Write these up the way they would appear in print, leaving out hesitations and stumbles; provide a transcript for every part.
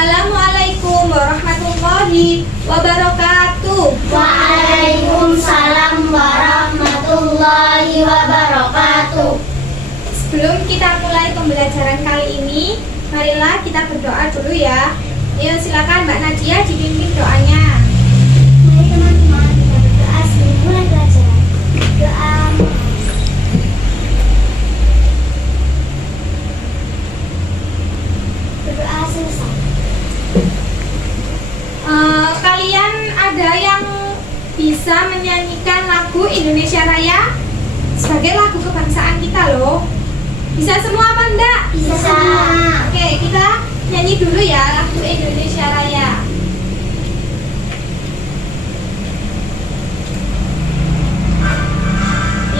Assalamualaikum warahmatullahi wabarakatuh. Waalaikumsalam warahmatullahi wabarakatuh. Sebelum kita mulai pembelajaran kali ini, marilah kita berdoa dulu ya. Ayo silakan Mbak Nadia dipimpin doanya. Mari teman-teman kita berdoa sebelum mulai pelajaran. Doa. Berdoa selesai. Kalian ada yang bisa menyanyikan lagu Indonesia Raya sebagai lagu kebangsaan kita loh? Bisa semua apa enggak? Bisa. Oke, kita nyanyi dulu ya lagu Indonesia Raya.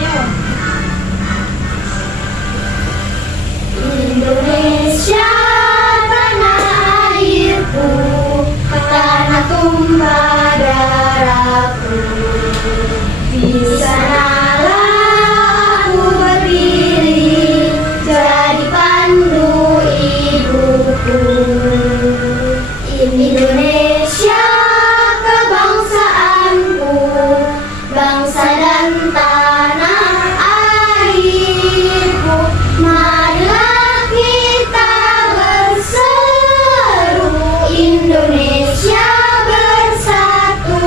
Yuk. Indonesia tanah airku, tanah tumpah darahku. Di sanalah aku berdiri, jadi pandu ibuku. Indonesia kebangsaanku, bangsa dan tanah airku. Marilah kita berseru, Indonesia bersatu.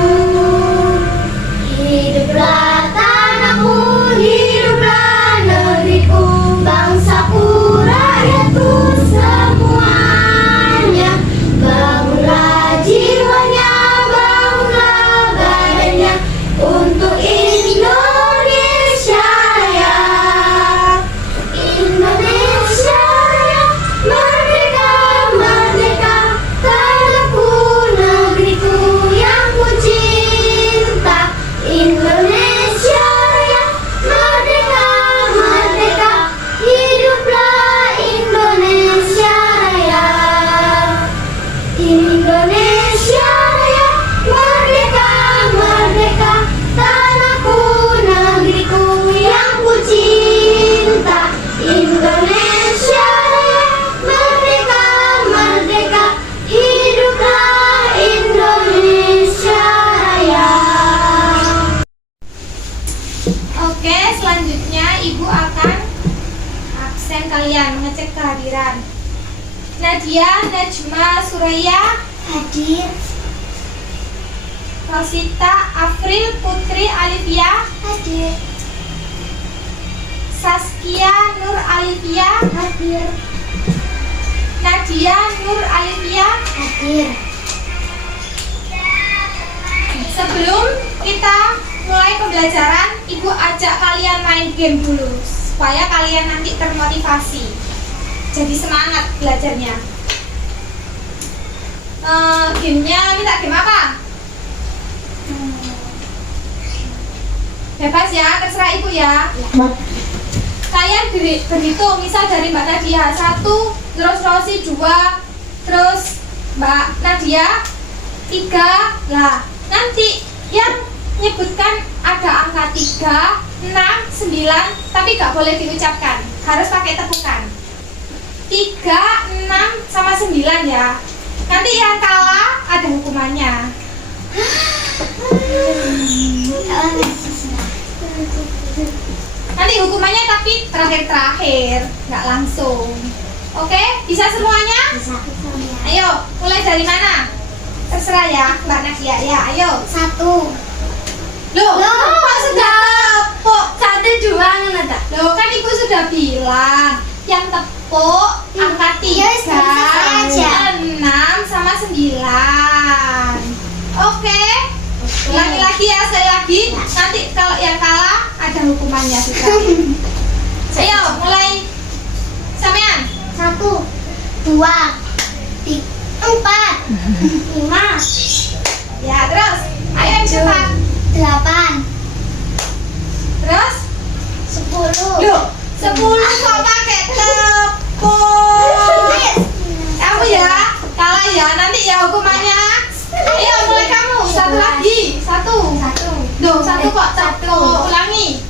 Hiduplah tanahku, hiduplah negeriku, bangsaku, rakyatku semuanya. Bangunlah jiwanya, bangunlah badannya untuk Indonesia Raya. Indonesia Raya, merdeka, merdeka, tanahku, negeriku yang ku cinta. Indonesia Raya, merdeka, merdeka, hiduplah Indonesia Raya. Indonesia Raya, merdeka, merdeka, tanahku, negeriku yang ku cinta. Indonesia Raya, merdeka, merdeka, hiduplah Indonesia Raya. Oke, selanjutnya Ibu akan absen kalian mengecek kehadiran. Nadia, Najma, Suraya, Hadir. Rosita, Afril, Putri, Alifia, Hadir. Saskia, Nur Alifia, Hadir. Nadia, Nur Alifia. Hadir. Sebelum kita mulai pembelajaran, Ibu ajak kalian main game dulu supaya kalian nanti termotivasi. Jadi semangat belajarnya. Gamenya minta game apa? Bebas ya, terserah Ibu ya. Kalian berhitung, misal dari Mbak Nadia 1, terus Rosi 2, terus Mbak Nadia 3. Lah, nanti yang nyebutkan ada angka 3, 6, 9, tapi gak boleh diucapkan, harus pakai tepukan. 3, 6, sama 9 ya. Nanti yang kalah ada hukumannya. Nanti hukumannya tapi terakhir-terakhir, nggak langsung. Oke, bisa semuanya? Bisa. Ayo, mulai dari mana? Terserah ya, Mbak Nadia ya. Ayo. 1. Loh, kok sudah tepuk? 1 doang ada. Loh, kan Ibu sudah bilang yang tepuk angka 3, Ya, bisa aja. 6, sama 9. Oke. Ulangi lagi ya, sekali lagi. Nanti kalau yang kalah ada hukumannya juga. Ayo, mulai. Sampean. 1, 2, 3, 4, 5, Ya, terus. Ayo yang cepat. 8, Terus. 10. Loh, 10 kok pakai tepuk. Kamu ya, kalah ya. Nanti ya hukumannya. Ayo, mulai kamu. Satu lagi. 1. Loh, 1 kok tepuk. Ulangi.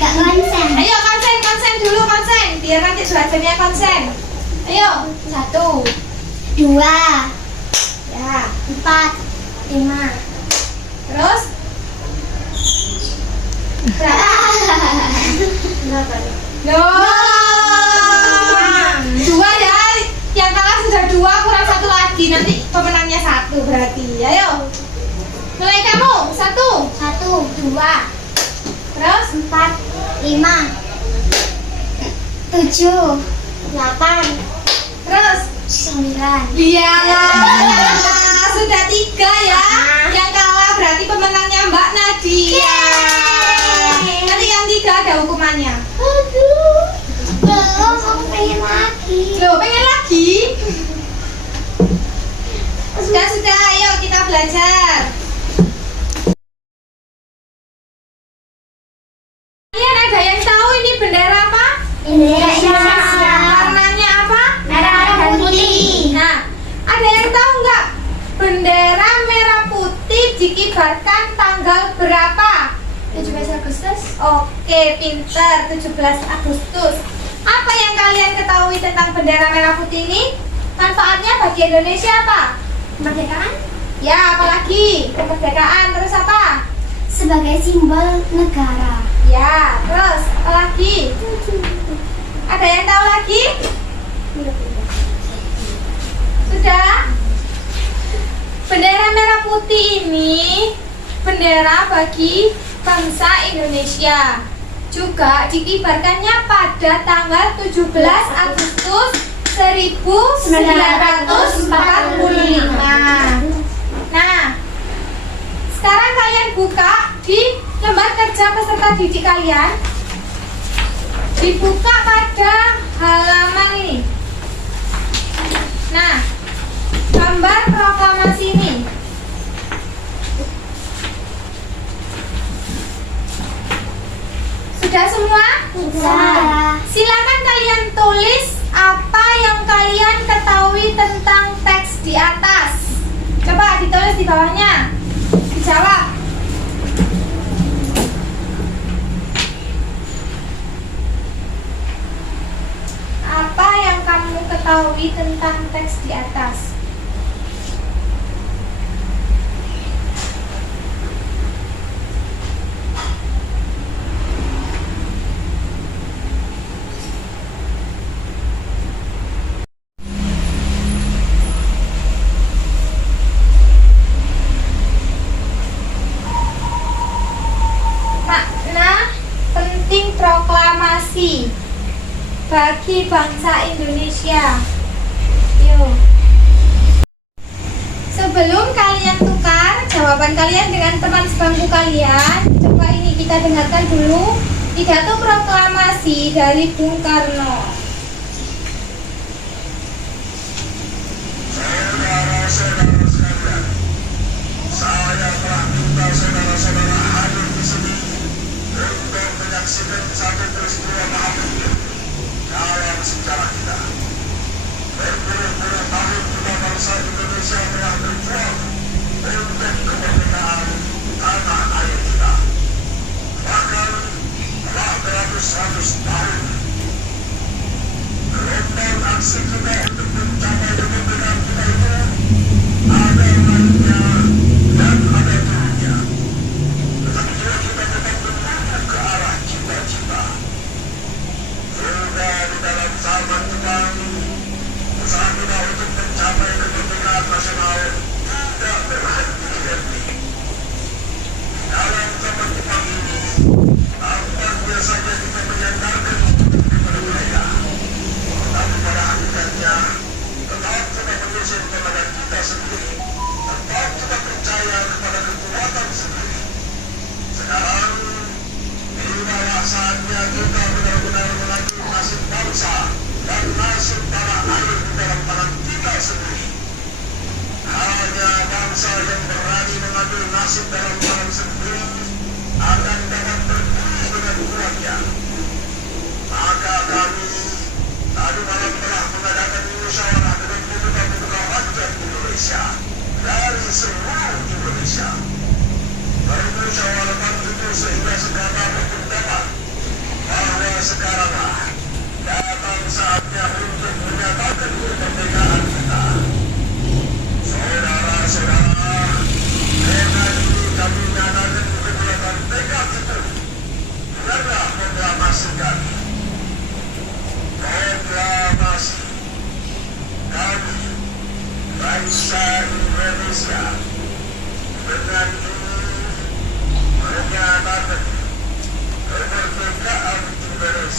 Gak konsen. Ayo konsen dulu konsen. Biar nanti belajarnya konsen. Ayo. 1, 2, Ya. 4, 5. Terus? Berapa nih? Dua ya. Yang kalah sudah 2, kurang 1 lagi. Nanti pemenangnya 1 berarti. Ayo. Mulai kamu. 1. 1, 2, Terus? 4, 5, 7, 8, Terus? 9. Iya. Sudah 3 ya. Yang kalah berarti pemenangnya Mbak Nadia. Nanti yang 3 ada hukumannya. Aduh, belum, aku pengen lagi. Loh, pengen lagi? Sudah, ayo kita belajar. Kalian ada yang tahu ini bendera apa? Indonesia. Warnanya apa? Merah dan putih. Nah, ada yang tahu nggak? Bendera merah putih dikibarkan tanggal berapa? 17 Agustus. Oke, pinter. 17 Agustus. Apa yang kalian ketahui tentang bendera merah putih ini? Manfaatnya bagi Indonesia apa? Kemerdekaan Ya, apalagi? Kemerdekaan, terus apa? sebagai simbol negara. Ya, terus apalagi? Ada yang tahu lagi? Sudah? Bendera merah putih ini bendera bagi bangsa Indonesia. Juga dikibarkannya pada tanggal 17 Agustus 1945. Nah, sekarang kalian buka di lembar kerja peserta didik kalian. Dibuka pada halaman ini. Nah, gambar proklamasi ini. Sudah semua? Sudah. Silakan kalian tulis apa yang kalian ketahui tentang teks di atas. Coba ditulis di bawahnya. Dijawab. Apa yang kamu ketahui tentang teks di atas? Makna penting proklamasi bagi bangsa Indonesia. Yuk. Sebelum kalian tukar jawaban kalian dengan teman sebangku kalian, coba ini kita dengarkan dulu pidato proklamasi dari Bung Karno. Saudara-saudara sekalian, saya telah minta saudara-saudara hadir di sini untuk menyaksikan satu peristiwa maha penting dalam sejarah kita. Berpuluh-puluh tahun kita bangsa Indonesia telah berjuang untuk kemerdekaan tanah air kita. Bahkan telah beratus-ratus tahun gelombang aksi kita untuk mencapai kemerdekaan kita itu ada naiknya dan ada turunnya. Tetapi juga kita tetap menuju ke arah cita-cita. Juga di dalam zaman Jepang, usaha kita untuk mencapai kemerdekaan nasional tidak berhenti-henti. Dalam zaman Jepang ini, tampaknya saja kita menyandarkan kepada mereka. Tetapi pada hakikatnya, tetap kita menyusun kepada kita sendiri. Tetap kita percaya kepada kekuatan sendiri. Sekarang, inilah saatnya kita benar-benar mengambil nasib bangsa dan nasib tanah air di dalam tangan kita sendiri. Hanya bangsa yang berani mengambil nasib dalam tangan sendiri akan dapat berdiri dengan kuatnya. Maka kami tadi malam telah mengadakan musyawarah dengan pemuda-pemuda rakyat Indonesia dari seluruh Indonesia. Bermusyawarah itu sehingga segala berpendapat bahwa sekaranglah datang saatnya untuk menyatakan kemerdekaan kita.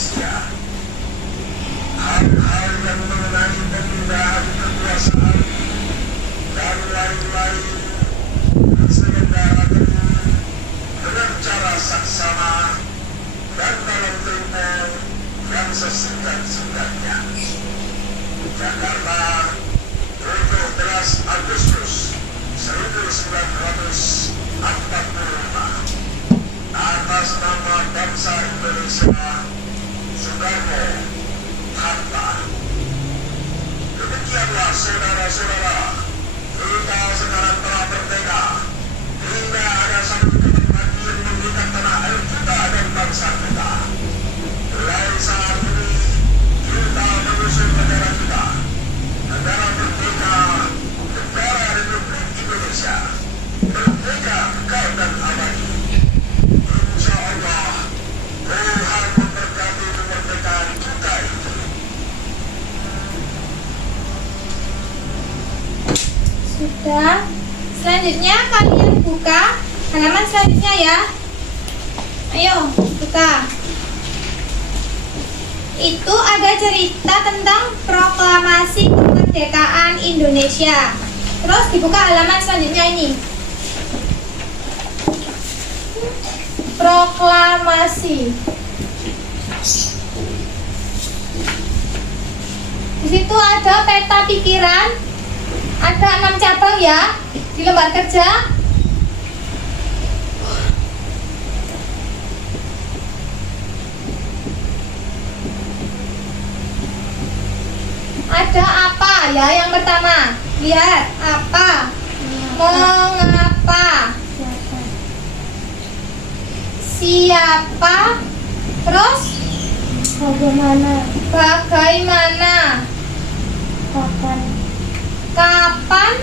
sia-sia. Hal-hal yang mengenai penggunaan kekuasaan dan lain-lain diselenggarakan dengan cara saksama dan dalam tempo yang sesingkat-singkatnya. Jakarta, 17 Agustus 1945. Atas nama bangsa Indonesia, Soekarno, Hatta. Demikianlah saudara-saudara, kita sekarang telah merdeka. Hingga ada satu kata lagi yang memberikan tanah air kita dan bangsa kita. Mulai saat ini, kita menyusun negara kita. Negara merdeka, negara Republik Indonesia. Merdeka, kekal dan abadi. Insya Allah, Tuhan memberkati kemerdekaan kita itu. Sudah. Selanjutnya kalian buka halaman selanjutnya ya. Ayo, buka. Itu ada cerita tentang proklamasi kemerdekaan Indonesia. Terus dibuka halaman selanjutnya ini. Proklamasi. Di situ ada peta pikiran. Ada 6 cabang ya di lembar kerja. Ada apa ya yang pertama? Lihat apa? Mengapa? Siapa? Terus Bagaimana? bagaimana? Kapan? Kapan?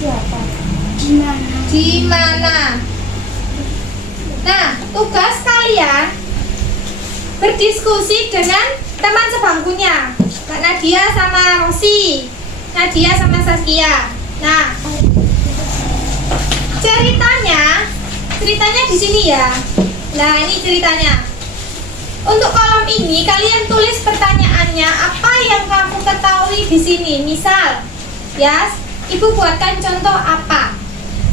Siapa? Di mana? Di mana? Nah, tugas kalian berdiskusi dengan teman sebangkunya, Mbak Nadia sama Rosi, Nadia sama Saskia. Nah, ceritanya di sini ya. Nah, ini ceritanya. Untuk kolom ini kalian tulis pertanyaannya, apa yang kamu ketahui di sini. Misal, ya, Ibu buatkan contoh apa?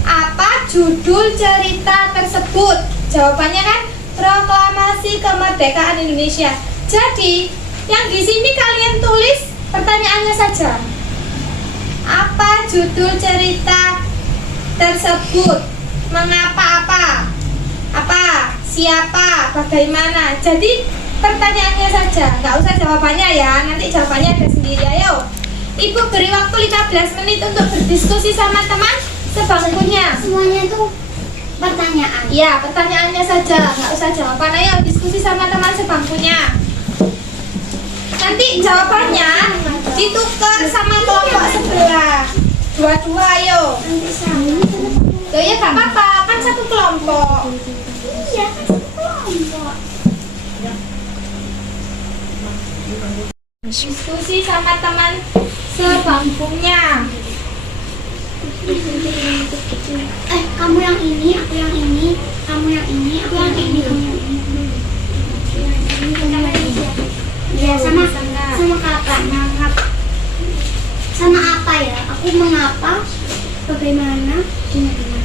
Apa judul cerita tersebut? Jawabannya kan Proklamasi Kemerdekaan Indonesia. Jadi, yang di sini kalian tulis pertanyaannya saja. Apa judul cerita tersebut? Mengapa apa? Apa? Siapa? Bagaimana? Jadi, pertanyaannya saja. Nggak usah jawabannya ya. Nanti jawabannya ada sendiri. Ayo. Ibu beri waktu 15 menit untuk berdiskusi sama teman sebangkunya. Semuanya itu pertanyaan. Iya, pertanyaannya saja, nggak usah jawaban. Ayo diskusi sama teman sebangkunya. Nanti jawabannya ditukar sama kelompok sebelah. Dua-dua, ayo. Nanti sama. Loh ya nggak apa-apa, kan satu kelompok. Iya, kan satu kelompok. Diskusi sama teman sebangkunya. Kamu yang ini, aku yang ini, kamu yang ini, aku yang ini, kamu yang ini. Ya, sama kapan? Sama apa ya? Aku mengapa? Bagaimana? Gimana?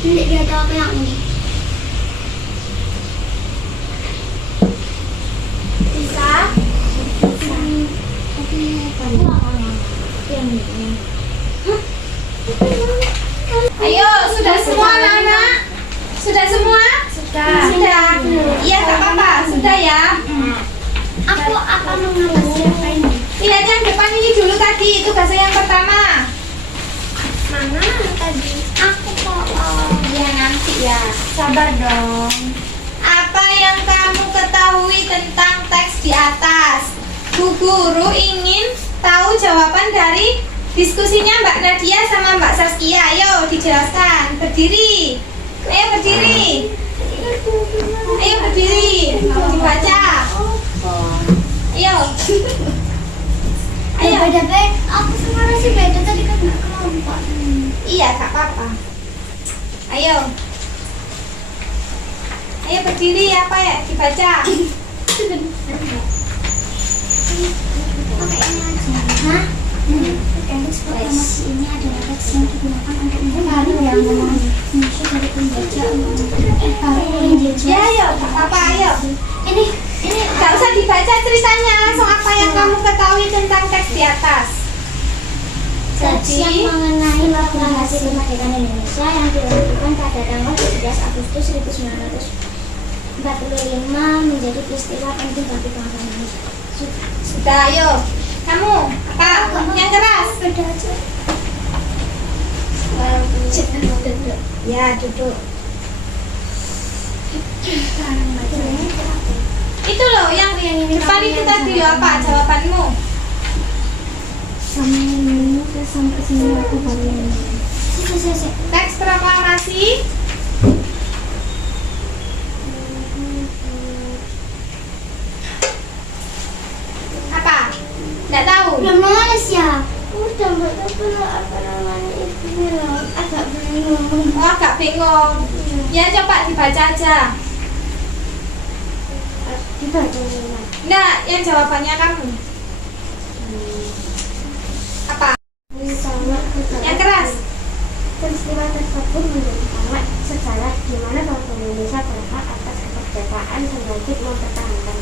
Nanti dia tahu aku yang ini. Bisa? Ayo, sudah semua anak-anak? Sudah semua? Sudah. Iya, nggak apa-apa. Sudah ya. Aku apa mengapa siapa ini? Lihat yang depan ini dulu tadi, tugasnya yang pertama. Mana tadi? Aku kok. Iya nanti ya. Sabar dong. Apa yang kamu ketahui tentang teks di atas? Bu Guru ingin tahu jawaban dari diskusinya Mbak Nadia sama Mbak Saskia. Ayo dijelaskan. Berdiri. Ayo berdiri. Ayo berdiri. Dibaca. beda-beda. Aku sama Rosi beda tadi kan nggak kelompok. Iya, gak apa-apa. Ayo. Ayo berdiri apa ya dibaca. Pakai ini aja. Hah? Teks proklamasi ini adalah teks yang digunakan untuk mencari yang Indonesia dari penjajah Ya, ayo, gak apa-apa, ayo. Ini Gak usah dibaca ceritanya, langsung apa yang kamu ketahui tentang teks di atas. teks yang mengenai proklamasi kemerdekaan Indonesia yang dilakukan pada tanggal 17 Agustus 1945 menjadi peristiwa penting bagi bangsa Indonesia. Sudah, ayo. Kamu, apa? Yang keras. Beda aja. Duduk. Ya, duduk. Itu loh, yang depan itu tadi apa jawabanmu? Sama ini terus sampai sini aku balik. Teks proklamasi. Apa? Nggak tahu. Belum nulis ya? Udah mbak, tapi apa namanya itu agak bingung. Oh, agak bingung. Ya, coba dibaca aja. Dibaca. Nah, yang jawabannya kamu. Apa? Yang keras. Peristiwa tersebut menjadi awal sejarah di mana bangsa Indonesia berhak atas kemerdekaan dan wajib mempertahankan.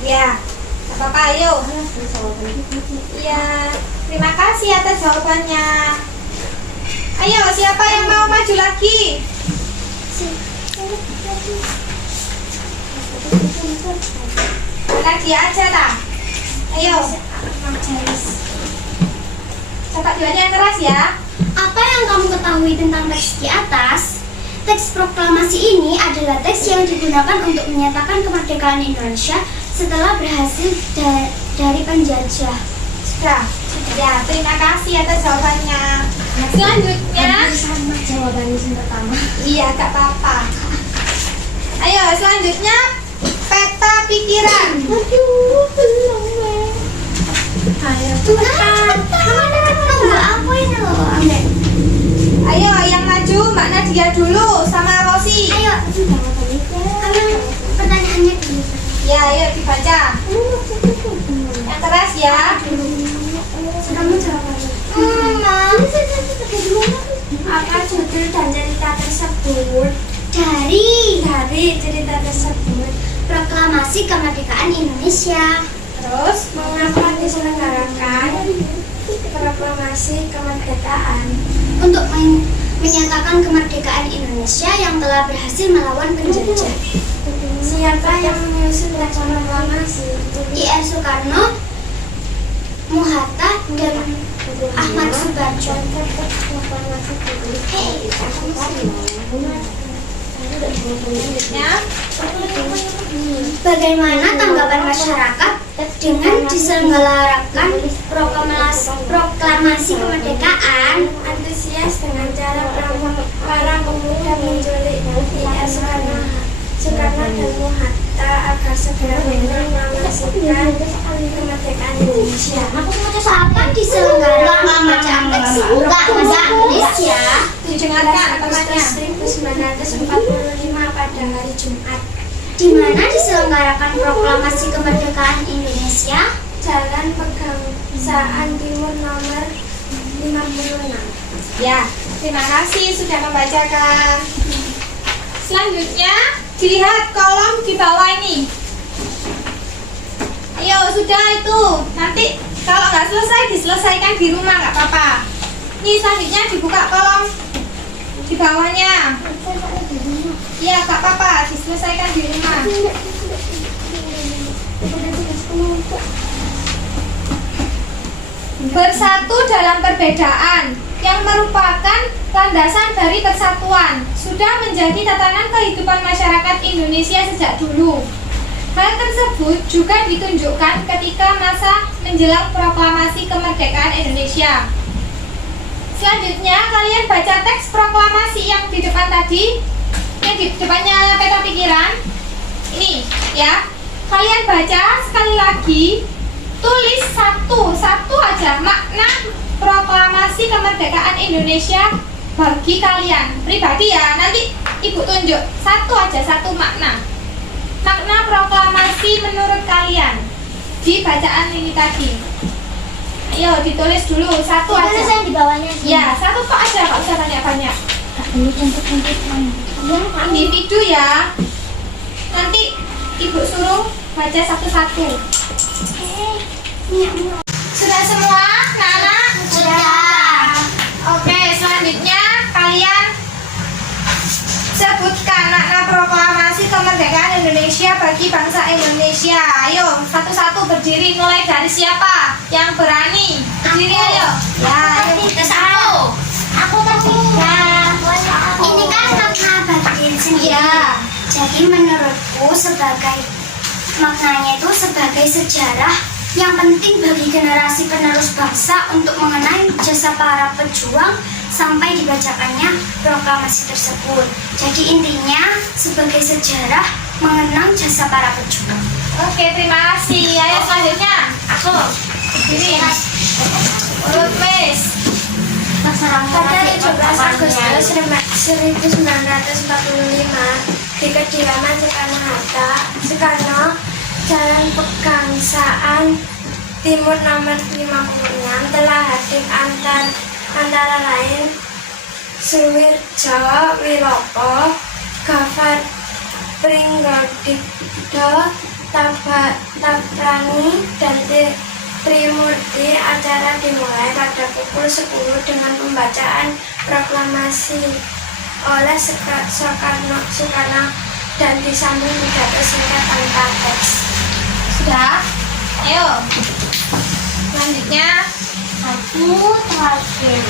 Ya, nggak apa-apa, ayo. Iya, terima kasih atas jawabannya. Ayo, siapa yang mau maju lagi? Lagi aja lah. Ayo. Coba dibaca yang keras ya. Apa yang kamu ketahui tentang teks di atas? Teks proklamasi ini adalah teks yang digunakan untuk menyatakan kemerdekaan Indonesia setelah berhasil dari penjajah. Sudah. Ya, terima kasih atas jawabannya. Selanjutnya, Sama jawabannya yang pertama. iya, gak apa-apa. Ayo, selanjutnya peta pikiran. Aduh, belum weh. Ayo, Tunggu aku ini loh, Ambe. Ayo, yang maju Mbak Nadia dulu sama Rosi. Ayo, kamu pertanyaannya dulu. Ya, ayo dibaca. Yang keras ya. Kamu jawabannya. Apa judul dan cerita tersebut? Dari cerita tersebut, proklamasi kemerdekaan Indonesia. Terus, Mengapa diselenggarakan proklamasi kemerdekaan? Untuk menyatakan kemerdekaan Indonesia yang telah berhasil melawan penjajah. Siapa yang menyusun teks proklamasi? I.R. Soekarno, Muhatta, dan Ahmad Subarjo. ya. Bagaimana tanggapan masyarakat dengan diselenggarakan proklamasi kemerdekaan? Antusias dengan cara para pemuda menculik I.R. Soekarno dan Muhatta agar segera mengamankan kemerdekaan Indonesia. Kapan diselenggarakan pembacaan teks Indonesia? Didengarkan temannya. 1945 pada hari Jumat. Di mana diselenggarakan proklamasi kemerdekaan Indonesia? Jalan Pegangsaan Timur nomor 56. Ya, terima kasih sudah membacakan. Selanjutnya, dilihat kolom di bawah ini. Ayo, sudah itu. Nanti kalau nggak selesai, diselesaikan di rumah, nggak apa-apa. Ini selanjutnya dibuka kolom di bawahnya. Ya, nggak apa-apa, diselesaikan di rumah. Bersatu dalam perbedaan yang merupakan landasan dari persatuan sudah menjadi tatanan kehidupan masyarakat Indonesia sejak dulu. Hal tersebut juga ditunjukkan ketika masa menjelang proklamasi kemerdekaan Indonesia. Selanjutnya, kalian baca teks proklamasi yang di depan tadi, yang di depannya peta pikiran. Ini ya, kalian baca sekali lagi tulis satu aja makna proklamasi kemerdekaan Indonesia bagi kalian pribadi ya. Nanti ibu tunjuk satu makna proklamasi menurut kalian di bacaan ini tadi. Ayo ditulis dulu satu aja. Tulis yang di bawahnya sih. Ya, satu tok aja, nggak usah banyak-banyak. Ini cantik-cantik. Ya, Individu ya. Nanti ibu suruh baca satu-satu. Sudah semua, Nana? Sudah. Oke, selanjutnya kalian sebutkan makna proklamasi kemerdekaan Indonesia bagi bangsa Indonesia. Ayo, satu-satu berdiri. Mulai dari siapa yang berani? Berdiri ayo. Ya, ayo kita satu. Aku tadi. Ini kan makna batin sendiri. Ya. Jadi menurutku maknanya itu sebagai sejarah yang penting bagi generasi penerus bangsa untuk mengenai jasa para pejuang sampai dibacakannya proklamasi tersebut. Jadi intinya sebagai sejarah mengenang jasa para pejuang. Oke, terima kasih. Ayo selanjutnya. Aku. Berdiri. Urut wis. Pada 17 Agustus 1945 di kediaman Soekarno-Hatta, Soekarno Jalan Pegangsaan Timur nomor 56 telah hadir antara lain Suwirjo Wilopo, Gafar Pringgodito, Tabrani, dan Trimurti. Acara dimulai pada pukul 10 dengan pembacaan proklamasi oleh Soekarno dan disambung pidato singkat tanpa teks. Sudah? Ayo. Selanjutnya Aku terakhir.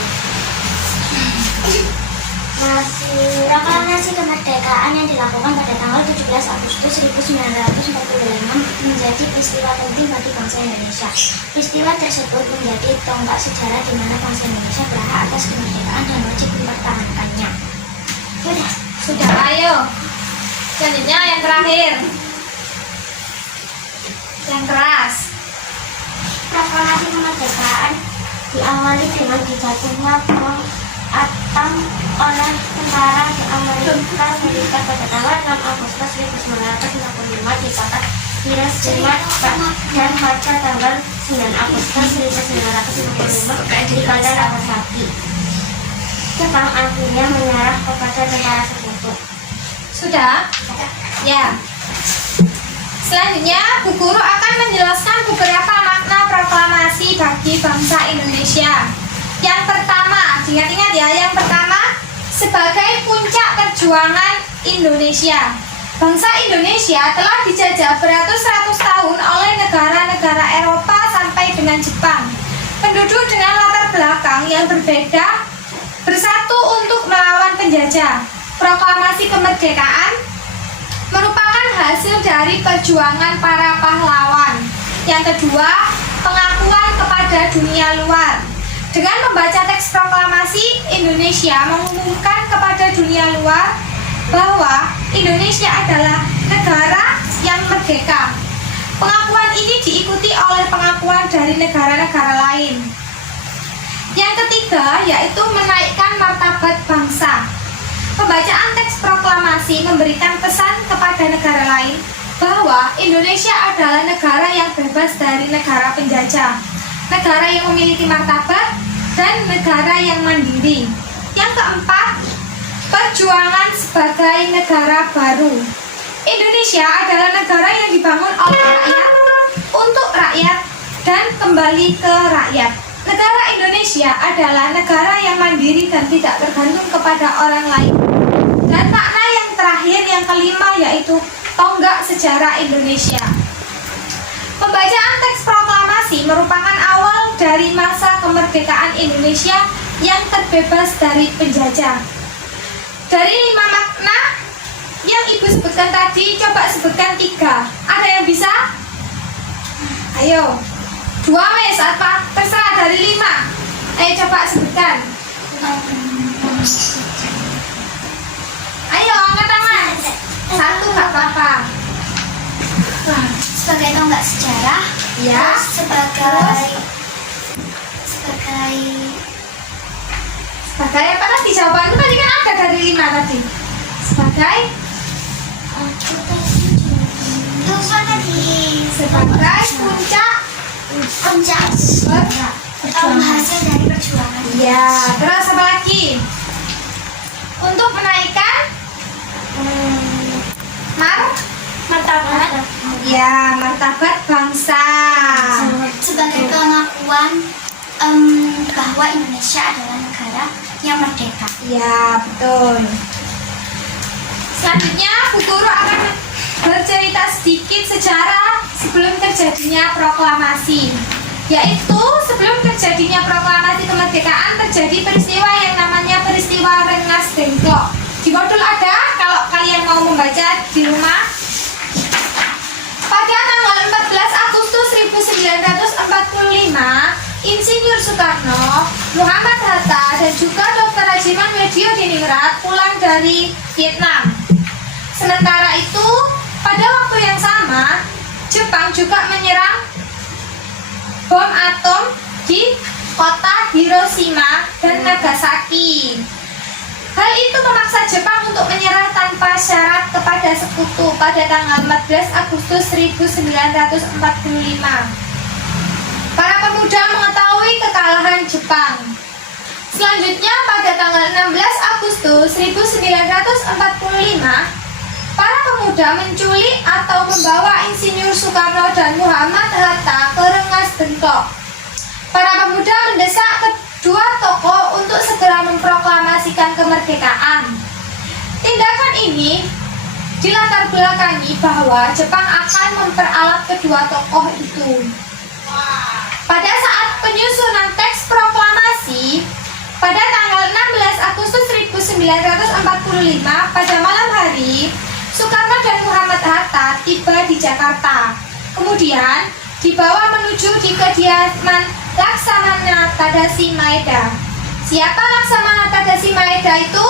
Proklamasi kemerdekaan yang dilakukan pada tanggal 17 Agustus 1945 menjadi peristiwa penting bagi bangsa Indonesia. Peristiwa tersebut menjadi tonggak sejarah di mana bangsa Indonesia berhak atas kemerdekaan dan wajib mempertahankannya. sudah. Ayo. Selanjutnya yang terakhir. Yang keras. Proklamasi kemerdekaan diawali dengan dijatuhnya bom atom oleh tentara di Amerika Serikat pada tanggal 6 Agustus 1945 di kota Hiroshima dan pada tanggal 9 Agustus 1955 di kota Nagasaki. Jepang akhirnya menyerah kepada tentara sekutu. Sudah? Ya. Selanjutnya, Bu Guru akan menjelaskan beberapa makna proklamasi bagi bangsa Indonesia. Yang pertama, ingat-ingat ya, yang pertama, sebagai puncak perjuangan Indonesia. Bangsa Indonesia telah dijajah beratus-ratus tahun oleh negara-negara Eropa sampai dengan Jepang. Penduduk dengan latar belakang yang berbeda bersatu untuk melawan penjajah. Proklamasi kemerdekaan merupakan hasil dari perjuangan para pahlawan. Yang kedua, pengakuan kepada dunia luar. Dengan membaca teks proklamasi, Indonesia mengumumkan kepada dunia luar bahwa Indonesia adalah negara yang merdeka. Pengakuan ini diikuti oleh pengakuan dari negara-negara lain. Yang ketiga, yaitu menaikkan martabat bangsa. Pembacaan teks proklamasi memberikan pesan kepada negara lain bahwa Indonesia adalah negara yang bebas dari negara penjajah, negara yang memiliki martabat, dan negara yang mandiri. Yang keempat, perjuangan sebagai negara baru. Indonesia adalah negara yang dibangun oleh rakyat, untuk rakyat, dan kembali ke rakyat. Negara Indonesia adalah negara yang mandiri dan tidak tergantung kepada orang lain. Dan makna yang terakhir, yang kelima, yaitu tonggak sejarah Indonesia. Pembacaan teks proklamasi merupakan awal dari masa kemerdekaan Indonesia yang terbebas dari penjajah. Dari 5 makna yang Ibu sebutkan tadi, coba sebutkan 3. Ada yang bisa? Ayo. 2 wes, apa? Terserah dari 5. Ayo coba sebutkan. Ayo angkat tangan. 1 nggak apa-apa. Sebagai tonggak sejarah, Ya. Sebagai apa tadi jawaban itu tadi kan ada dari 5 tadi. Sebagai Lupa tadi. sebagai puncak Hasil dari perjuangan. ya. Terus apa lagi? Untuk menaikkan Martabat. ya martabat bangsa. Sebagai pengakuan bahwa Indonesia adalah negara yang merdeka. Ya, betul. Selanjutnya, Bu Guru akan bercerita sedikit sejarah sebelum terjadinya proklamasi. Yaitu, sebelum terjadinya proklamasi kemerdekaan terjadi peristiwa yang namanya peristiwa Rengas Dengklok. Di modul ada, kalau kalian mau membaca di rumah. Pada tanggal 14 Agustus 1945, Insinyur Soekarno, Muhammad Hatta, dan juga Dr. Rajiman Weddiodiningrat pulang dari Vietnam. Sementara itu, pada waktu yang sama, Jepang juga menyerang bom atom di kota Hiroshima dan Nagasaki. Hal itu memaksa Jepang untuk menyerah tanpa syarat kepada sekutu pada tanggal 14 Agustus 1945. Para pemuda mengetahui kekalahan Jepang. Selanjutnya pada tanggal 16 Agustus 1945, para pemuda menculik atau membawa Insinyur Soekarno dan Muhammad Hatta ke Rengas Dengklok. Para pemuda mendesak kedua tokoh untuk segera memproklamasikan kemerdekaan. Tindakan ini dilatar belakangi bahwa Jepang akan memperalat kedua tokoh itu. Pada saat penyusunan teks proklamasi, pada tanggal 16 Agustus 1945, pada malam hari, Soekarno dan Muhammad Hatta tiba di Jakarta. Kemudian, dibawa menuju di kediaman Laksamana Tadashi Maeda. Siapa Laksamana Tadashi Maeda itu?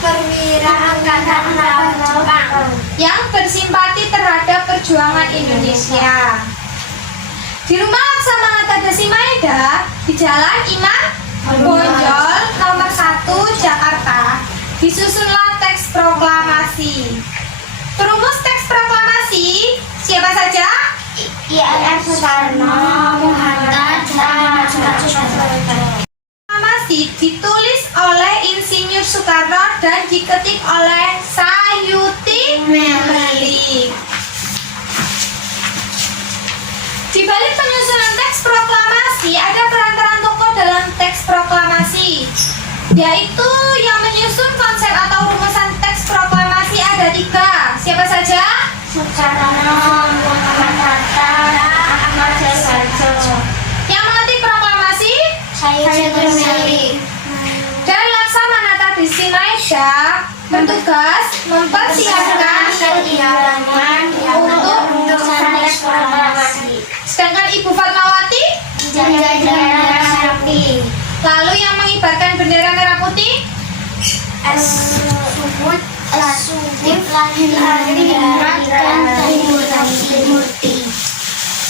Perwira Angkatan Laut Jepang Yang bersimpati terhadap perjuangan Indonesia. Di rumah Laksamana Tadashi Maeda, di Jalan Imam Bonjol nomor 1 Jakarta, disusunlah teks proklamasi. Perumus teks proklamasi siapa saja? IAIN Soekarno, Muhammad dan Proklamasi ditulis oleh Insinyur Soekarno dan diketik oleh Sayuti Melik. Di balik penyusunan teks proklamasi ada peran-peran tokoh dalam teks proklamasi, yaitu yang menyusun konsep atau rumusan teks proklamasi ada 3. Siapa saja? Soekarno, Muhammad Hatta, Ahmad Suharto. Yang mengetik proklamasi Sayuti Melik. dan Laksamana Tadashi Maeda bertugas mempersiapkan kediaman untuk teks proklamasi. sedangkan Ibu Fatmawati Jajaran Sapi. lalu yang mengibarkan bendera merah putih Subut Murti.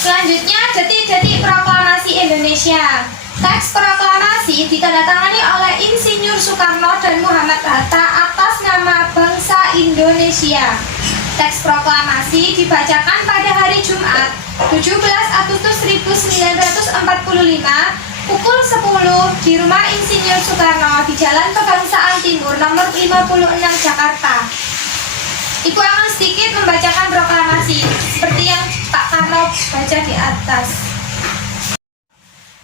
Selanjutnya, detik-detik proklamasi Indonesia. Teks proklamasi ditandatangani oleh Insinyur Soekarno dan Muhammad Hatta atas nama bangsa Indonesia. Teks proklamasi dibacakan pada hari Jumat, 17 Agustus 1945, pukul 10 di rumah Insinyur Soekarno di Jalan Kebangsaan Timur nomor 56 Jakarta. Ibu akan sedikit membacakan proklamasi seperti yang Pak Karno baca di atas.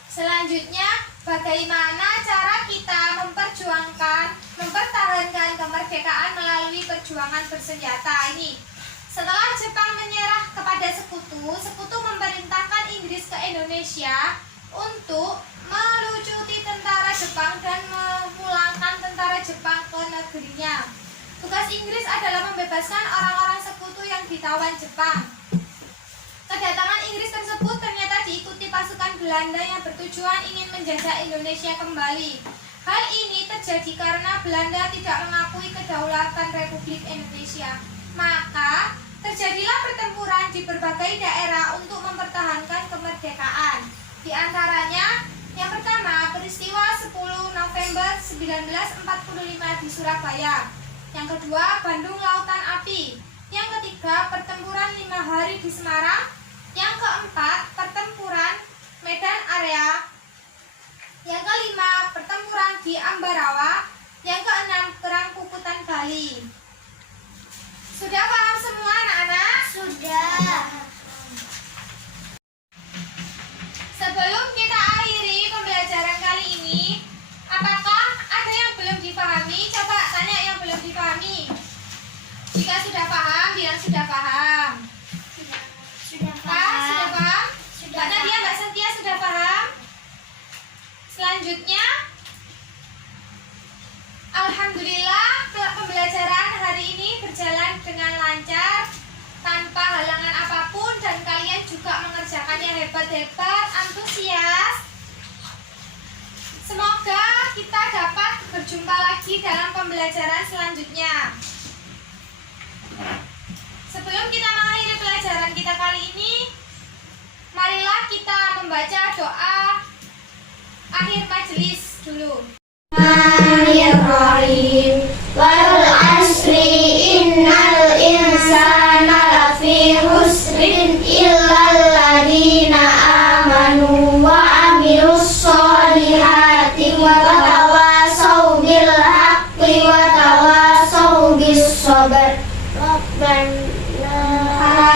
Selanjutnya, bagaimana cara kita mempertahankan kemerdekaan melalui perjuangan bersenjata ini? Setelah Jepang menyerah kepada sekutu memerintahkan Inggris ke Indonesia untuk melucuti tentara Jepang dan memulangkan tentara Jepang ke negerinya. Tugas Inggris adalah membebaskan orang-orang sekutu yang ditawan Jepang. Kedatangan Inggris tersebut ternyata diikuti pasukan Belanda yang bertujuan ingin menjajah Indonesia kembali. Hal ini terjadi karena Belanda tidak mengakui kedaulatan Republik Indonesia. Maka terjadilah pertempuran di berbagai daerah untuk mempertahankan kemerdekaan kemerdekaan. Di antaranya, yang pertama, peristiwa 10 November 1945 di Surabaya. Yang kedua, Bandung Lautan Api. Yang ketiga, pertempuran 5 hari di Semarang. Yang keempat, pertempuran Medan Area. Yang kelima, pertempuran di Ambarawa. Yang keenam, perang Kukutan Bali. Sudah paham semua anak-anak? Sudah. Sebelum kita akhiri pembelajaran kali ini, apakah ada yang belum dipahami? Coba tanya yang belum dipahami. Jika sudah paham, bilang sudah paham. Sudah Pak, sudah paham? Sudah Mbak Nadia, paham. Mbak Setia sudah paham? Selanjutnya, alhamdulillah pembelajaran hari ini berjalan dengan lancar, tanpa halangan apapun, dan kalian juga mengerjakannya hebat-hebat, antusias. Semoga kita dapat berjumpa lagi dalam pembelajaran selanjutnya. Sebelum kita mengakhiri pelajaran kita kali ini, marilah kita membaca doa akhir majelis dulu. Bismillahirrahmanirrahim. Wal asri innal insana lafi husrin illal ladzina amanu wa amilus solihati wa tawasau bil haqqi wa tawasau bis sabr. Rabbana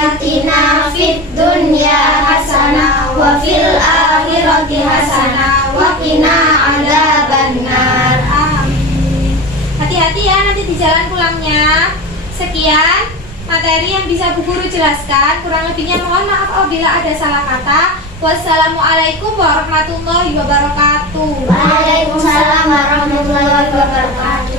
atina fid dunya hasanah wa fil akhirati hasanah wa qina adzabannar. Amin. Hati-hati ya nanti di jalan pulangnya. Sekian materi yang bisa Bu Guru jelaskan. Kurang lebihnya mohon maaf apabila ada salah kata. Wassalamualaikum warahmatullahi wabarakatuh. Waalaikumsalam warahmatullahi wabarakatuh.